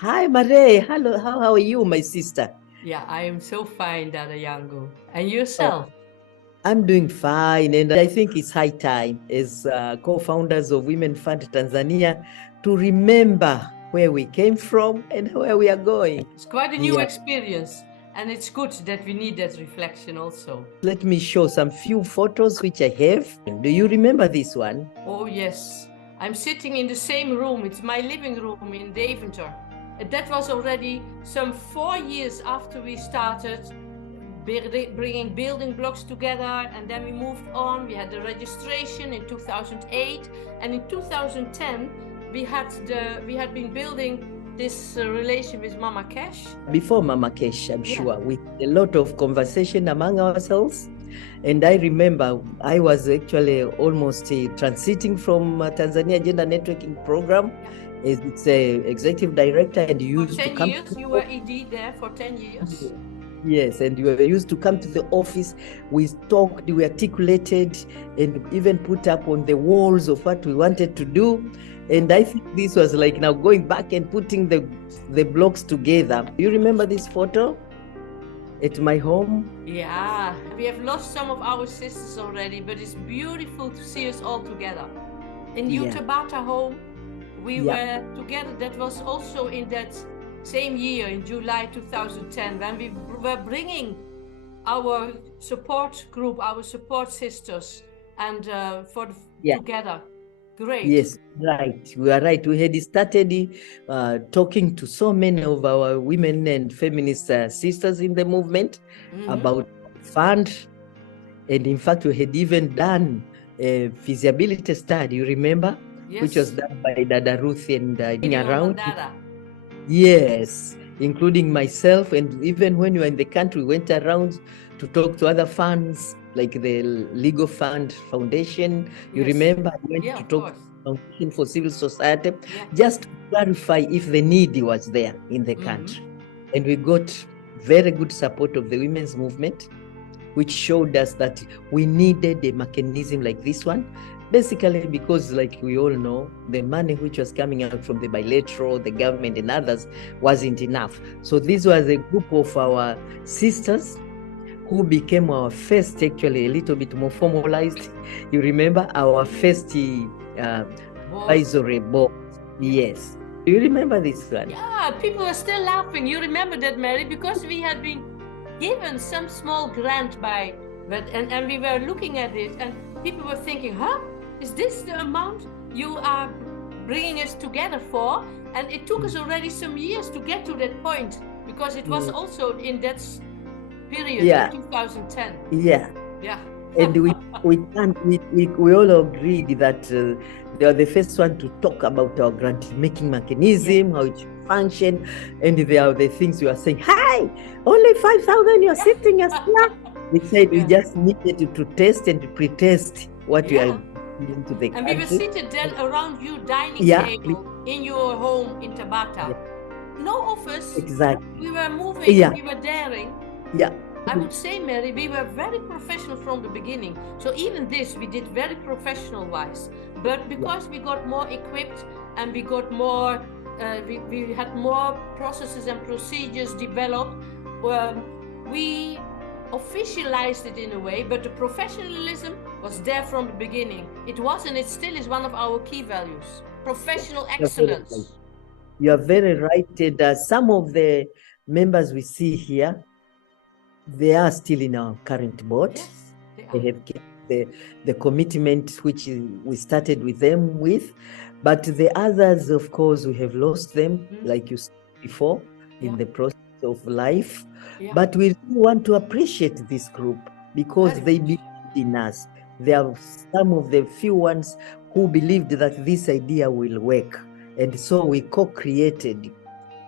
Hi, Marije. Hello. How are you, my sister? Yeah, I am so fine, Dada Yango. And Oh, yourself? I'm doing fine, and I think it's high time, as co-founders of Women Fund Tanzania, to remember where we came from and where we are going. It's quite a new Yeah. experience, and it's good that we need that reflection also. Let me show some few photos which I have. Do you remember this one? Oh, yes. I'm sitting in the same room. It's my living room in Deventer. That was already some 4 years after we started bringing building blocks together, and then we moved on. We had the registration in 2008, and in 2010 we had been building this relation with Mama Cash. Before Mama Cash, I'm sure, with a lot of conversation among ourselves. And I remember I was actually almost transiting from Tanzania Gender Networking Program. It's a executive director, and you used For 10 to come. years, you were ED there for 10 years. Yes, and you were used to come to the office. We talked, we articulated, and even put up on the walls of what we wanted to do. And I think this was like now going back and putting the blocks together. You remember this photo at my home? Yeah, we have lost some of our sisters already, but it's beautiful to see us all together. In Tabata home, we were together. That was also in that same year, in July 2010, when we were bringing our support group, our support sisters, and together. Great. Yes, right. We are right. We had started talking to so many of our women and feminist sisters in the movement about fund. And in fact, we had even done a feasibility study, you remember? Yes. Which was done by Dada Ruth and around. Dada. Yes, including myself. And even when we were in the country, we went around to talk to other funds, like the Legal Fund Foundation. You remember? We went to talk to the Foundation for Civil Society, just to clarify if the need was there in the country. And we got very good support of the women's movement, which showed us that we needed a mechanism like this one, basically because, like we all know, the money which was coming out from the bilateral, the government and others wasn't enough. So this was a group of our sisters who became our first, actually a little bit more formalized. You remember our first advisory board? Yes. Do you remember this one? Yeah, people are still laughing. You remember that, Mary, because we had been given some small grant and we were looking at it, and people were thinking, huh? Is this the amount you are bringing us together for? And it took us already some years to get to that point, because it was also in that period, in 2010. Yeah. And we all agreed that they are the first one to talk about our grant making mechanism, how it should function, and they are the things we are saying, hey, only 5,000 you're sitting as well. We said we just needed to test and to pre-test what we are doing to the country. And we were seated then around you dining table in your home in Tabata. No office. Exactly. We were moving, we were daring. Yeah. I would say, Mary, we were very professional from the beginning. So even this, we did very professional-wise. But because we got more equipped and we got more, we had more processes and procedures developed, we officialized it in a way, but the professionalism was there from the beginning. It was, and it still is, one of our key values. Professional excellence. You are very right. And some of the members we see here, they are still in our current board. Yes, they have kept the commitment which we started with them with. But the others, of course, we have lost them, like you said before, in the process of life. But we really want to appreciate this group because they believed in us. There are some of the few ones who believed that this idea will work. And so we co-created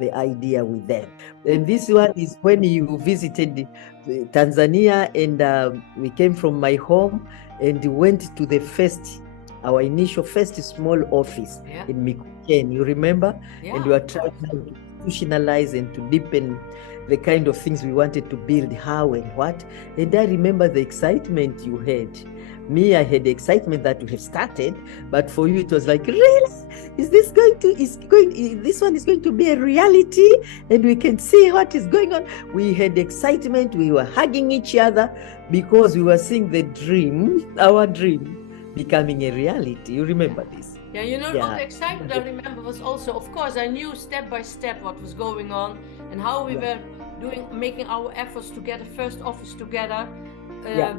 the idea with them. And this one is when you visited Tanzania, and we came from my home and went to the our initial first small office in Mikocheni, you remember? And we were trying to institutionalize and to deepen the kind of things we wanted to build, how and what. And I remember the excitement you had Me, I had the excitement that we have started, but for you, it was like, really? This one is going to be a reality, and we can see what is going on. We had excitement. We were hugging each other because we were seeing the dream, our dream, becoming a reality. You remember this? Yeah, all the excitement I remember was also, of course, I knew step by step what was going on and how we were making our efforts to get a first office together.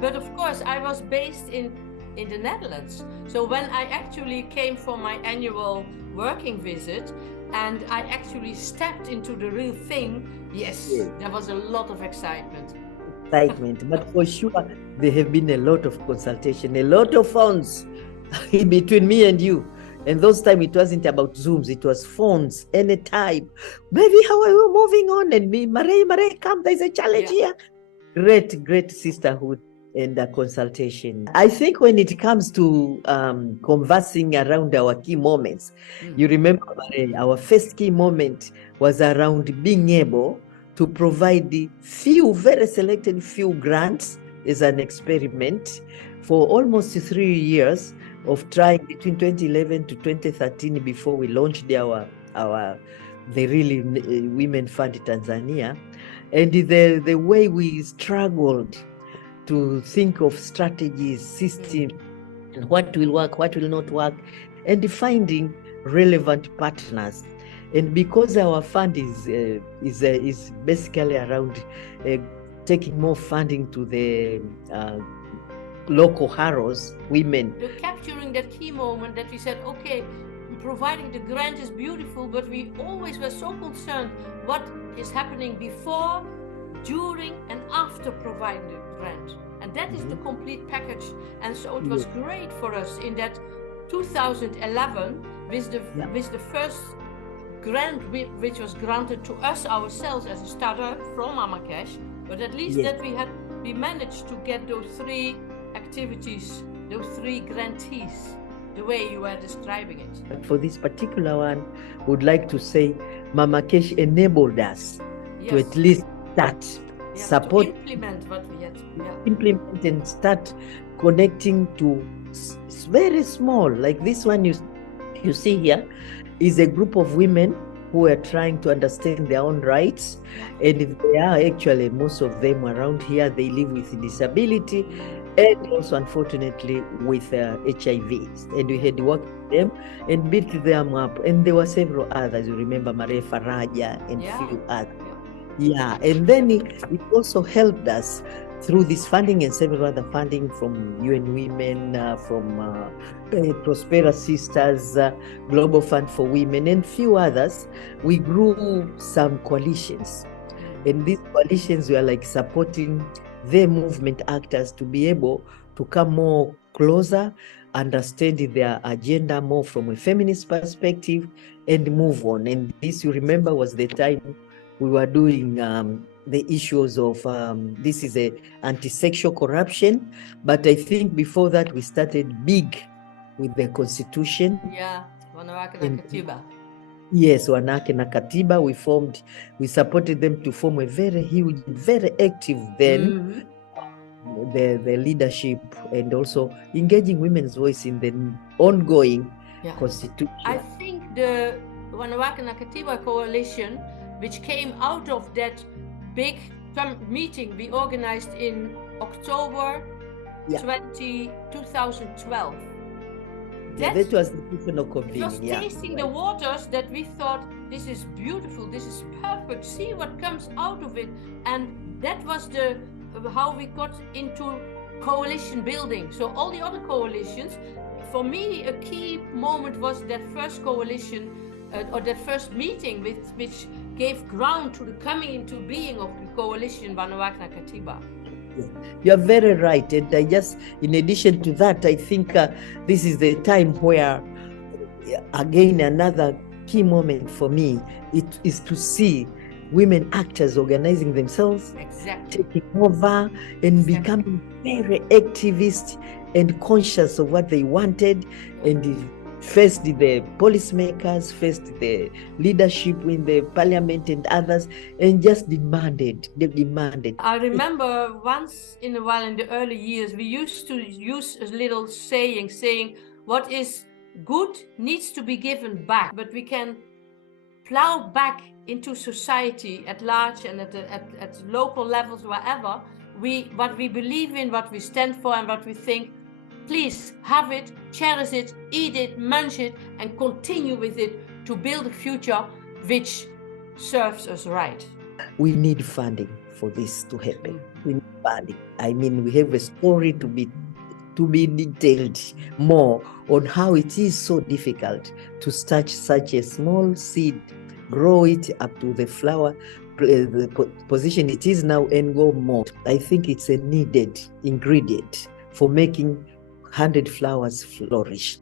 But of course, I was based in the Netherlands. So when I actually came for my annual working visit and I actually stepped into the real thing, there was a lot of excitement. But for sure, there have been a lot of consultation, a lot of phones in between me and you. And those time it wasn't about Zooms, it was phones, anytime. Baby, how are you moving on? And me, Marije, come, there's a challenge here. Great sisterhood and consultation. I think when it comes to conversing around our key moments, you remember, Marije, our first key moment was around being able to provide the very selected grants as an experiment for almost 3 years of trying between 2011 to 2013 before we launched the Riele Women Fund Tanzania. And the way we struggled to think of strategies, systems, and what will work, what will not work, and finding relevant partners. And because our fund is basically around taking more funding to the local harrows, women. So capturing that key moment that we said, okay, providing the grant is beautiful, but we always were so concerned what is happening before, during, and after providing the grant. And that is the complete package. And so it was great for us in that 2011 with the first grant which was granted to us ourselves as a startup from Marrakesh, but at least that we managed to get those 3 activities, those 3 grantees, the way you were describing it. For this particular one, I would like to say Marrakesh enabled us to at least start, support, to implement what we had. Implement and start connecting to very small, like this one you see here, is a group of women who are trying to understand their own rights. And they are actually, most of them around here, they live with disability and also, unfortunately, with HIV. And we had worked with them and built them up. And there were several others. You remember Marije Faraja and few others. And then it also helped us through this funding and several other funding from UN Women, from Prosperous Sisters, Global Fund for Women, and few others. We grew some coalitions. And these coalitions were like supporting the movement actors to be able to come more closer, understand their agenda more from a feminist perspective, and move on. And this, you remember, was the time we were doing the issues of this is a anti-sexual corruption, but I think before that we started big with the constitution. Wanawake na Katiba. Yes, Wanawake na Katiba. We supported them to form a very huge, very active then the leadership, and also engaging women's voice in the ongoing constitution. I think the Wanawake na Katiba coalition, which came out of that big meeting we organized in October 2012. That was the personal convening. It was tasting the waters that we thought, this is beautiful, this is perfect, see what comes out of it. And that was how we got into coalition building. So all the other coalitions, for me, a key moment was that first coalition or that first meeting which gave ground to the coming into being of the coalition Wanawake na Katiba. You're very right. And in addition to that, I think this is the time where, again, another key moment for me, it is to see women actors organizing themselves, taking over and becoming very activist and conscious of what they wanted and first the policymakers, first the leadership in the parliament and others, and just demanded. They demanded. I remember once in a while in the early years, we used to use a little saying, what is good needs to be given back, but we can plow back into society at large and at local levels, wherever, what we believe in, what we stand for, and what we think, please have it, cherish it, eat it, munch it, and continue with it to build a future which serves us right. We need funding for this to happen. We need funding. I mean, we have a story to be detailed more on how it is so difficult to start such a small seed, grow it up to the flower, the position it is now, and go more. I think it's a needed ingredient for making 100 flowers flourish.